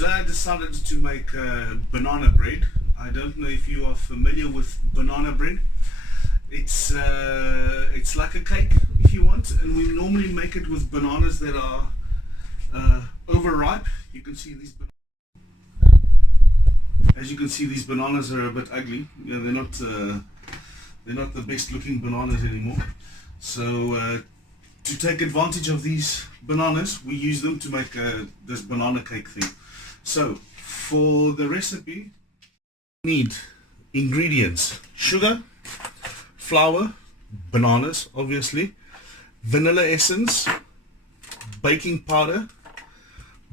Today I decided to make banana bread. I don't know if you are familiar with banana bread. It's like a cake if you want, and we normally make it with bananas that are overripe. You can see these. As you can see, these bananas are a bit ugly. Yeah, they're not the best looking bananas anymore. So to take advantage of these bananas, we use them to make this banana cake thing. So for the recipe, we need ingredients: sugar, flour, bananas obviously, vanilla essence, baking powder,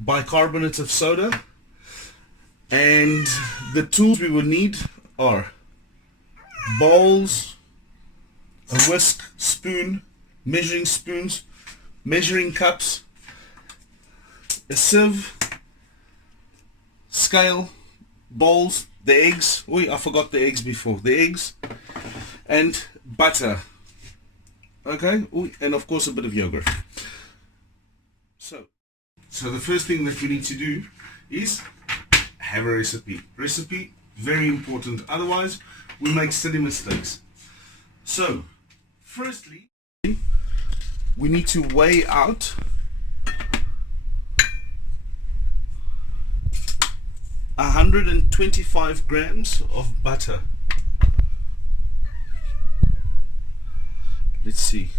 bicarbonate of soda, and the tools we will need are bowls, a whisk, spoon, measuring spoons, measuring cups, a sieve, scale, bowls, the eggs. Oh, I forgot the eggs before. The eggs and butter. Okay, and of course a bit of yogurt. So the first thing that we need to do is have a recipe. Recipe, very important. Otherwise, we make silly mistakes. So, firstly, we need to weigh out 125 grams of butter. Let's see.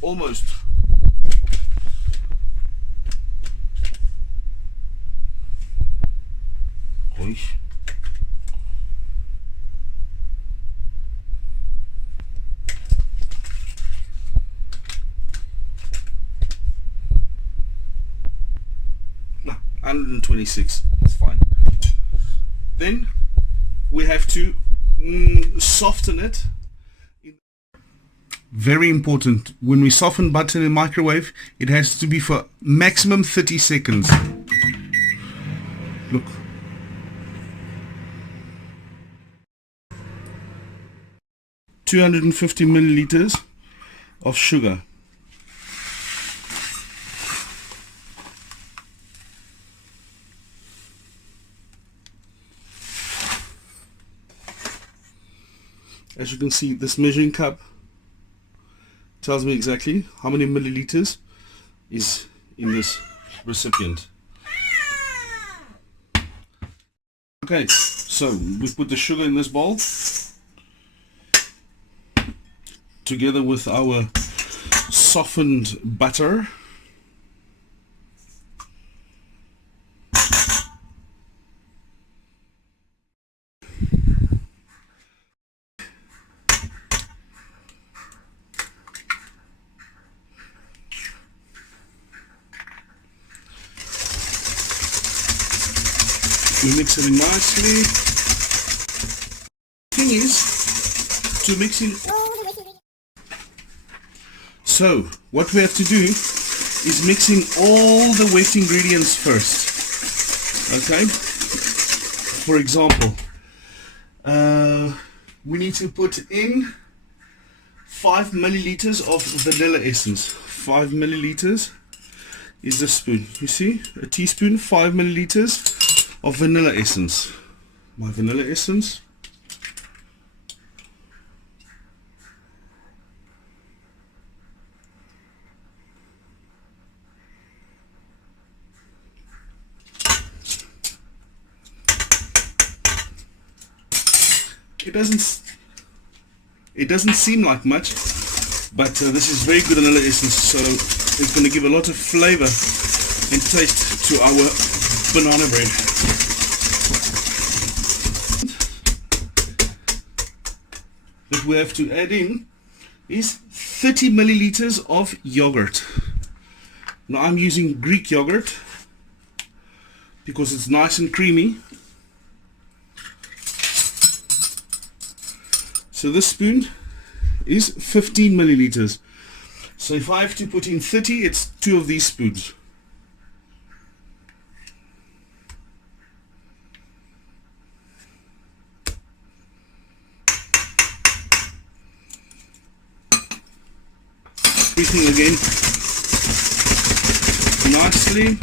Almost. No, 126. That's fine. Then we have to soften it. Very important, when we soften butter in the microwave, it has to be for maximum 30 seconds. Look. $250 milliliters of sugar. As you can see, this measuring cup tells me exactly how many milliliters is in this recipient. Okay, so we put the sugar in this bowl together with our softened butter. We mix it in nicely. The thing is to mix in. So what we have to do is mix in all the wet ingredients first. Okay. For example, we need to put in 5 milliliters of vanilla essence. 5 milliliters is the spoon. You see, a teaspoon, 5 milliliters of vanilla essence. My vanilla essence. It doesn't seem like much, but this is very good vanilla essence, so it's going to give a lot of flavor and taste to our banana bread. What we have to add in is 30 milliliters of yogurt. Now I'm using Greek yogurt because it's nice and creamy. So this spoon is 15 milliliters. So if I have to put in 30, it's 2 of these spoons. Everything again. nicely.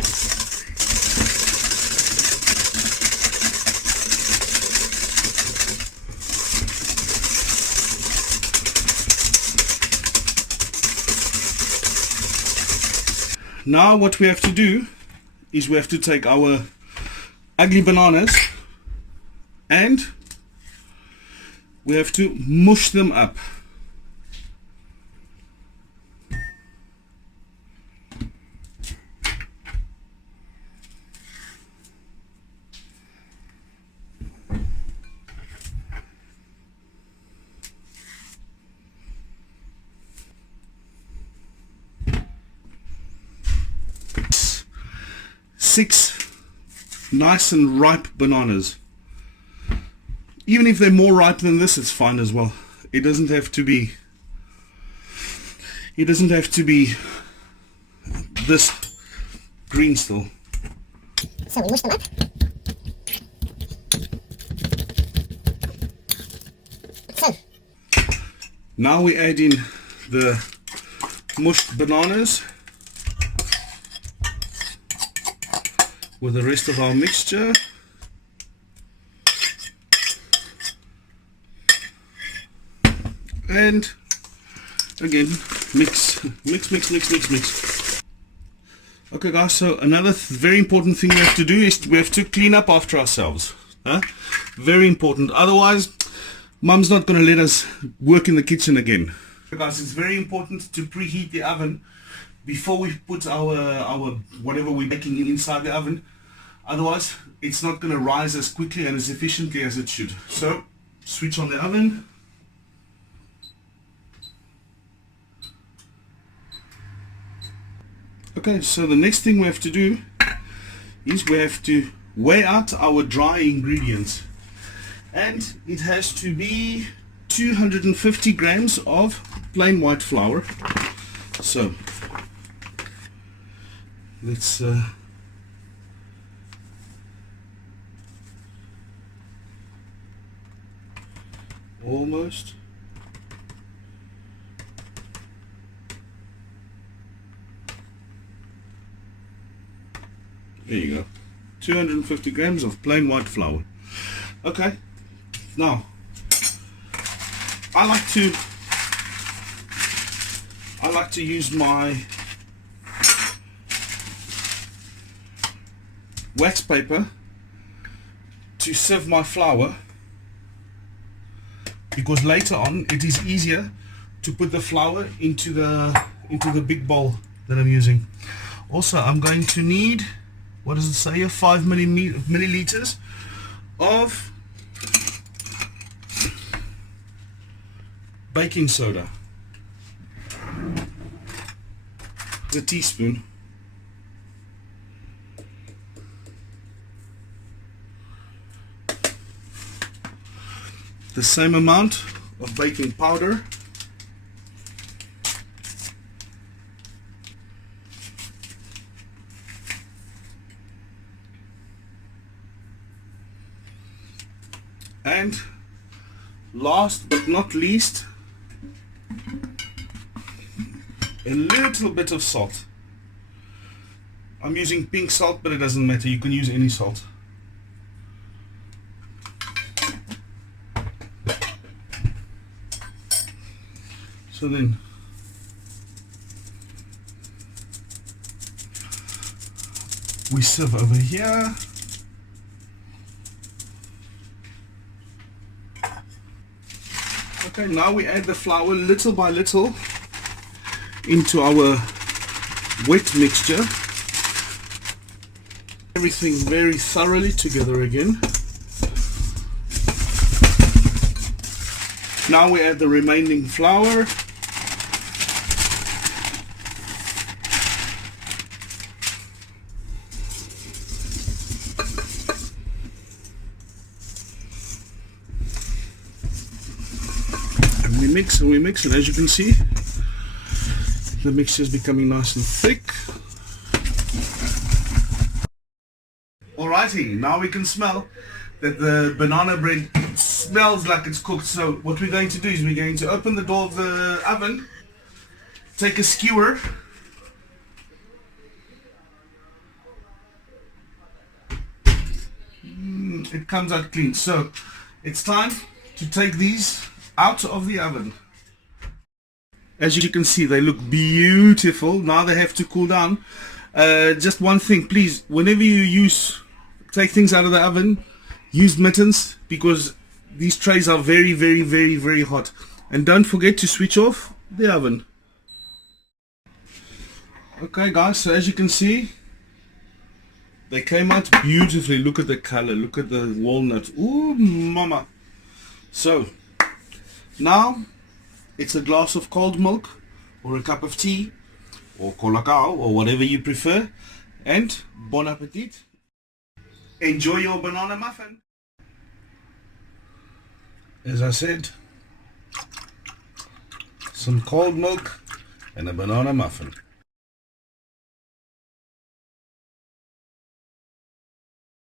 Now what we have to do is we have to take our ugly bananas and we have to mush them up. Six nice and ripe bananas. Even if they're more ripe than this, it's fine as well. It doesn't have to be this green still. So we mush them up. So now we add in the mushed bananas with the rest of our mixture. And again, mix. Okay guys, so another very important thing we have to do is we have to clean up after ourselves. Very important, otherwise Mum's not going to let us work in the kitchen again. Okay guys, it's very important to preheat the oven before we put our whatever we're baking inside the oven. Otherwise it's not going to rise as quickly and as efficiently as it should. So switch on the oven. Okay, so the next thing we have to do is we have to weigh out our dry ingredients, and it has to be 250 grams of plain white flour. So let's almost. There you go, 250 grams of plain white flour. Okay, now I like to use my wax paper to sieve my flour, because later on it is easier to put the flour into the big bowl that I'm using. Also, I'm going to need, what does it say here, 5 milliliters of baking soda. A teaspoon. The same amount of baking powder. And last but not least, a little bit of salt. I'm using pink salt, but it doesn't matter, you can use any salt. So then we sieve over here. Okay, now we add the flour little by little into our wet mixture. Everything very thoroughly together again. Now we add the remaining flour. And we mix, and as you can see, the mixture is becoming nice and thick. Alrighty, now we can smell that the banana bread smells like it's cooked. So what we're going to do is we're going to open the door of the oven, take a skewer, it comes out clean. So it's time to take these out of the oven. As you can see, they look beautiful. Now they have to cool down. Just one thing, please, whenever you take things out of the oven, use mittens, because these trays are very, very, very, very hot. And don't forget to switch off the oven. Okay guys, so as you can see, they came out beautifully. Look at the color, look at the walnut. Ooh mama. So now it's a glass of cold milk or a cup of tea or colacao or whatever you prefer, and bon appetit. Enjoy your banana muffin. As I said, some cold milk and a banana muffin.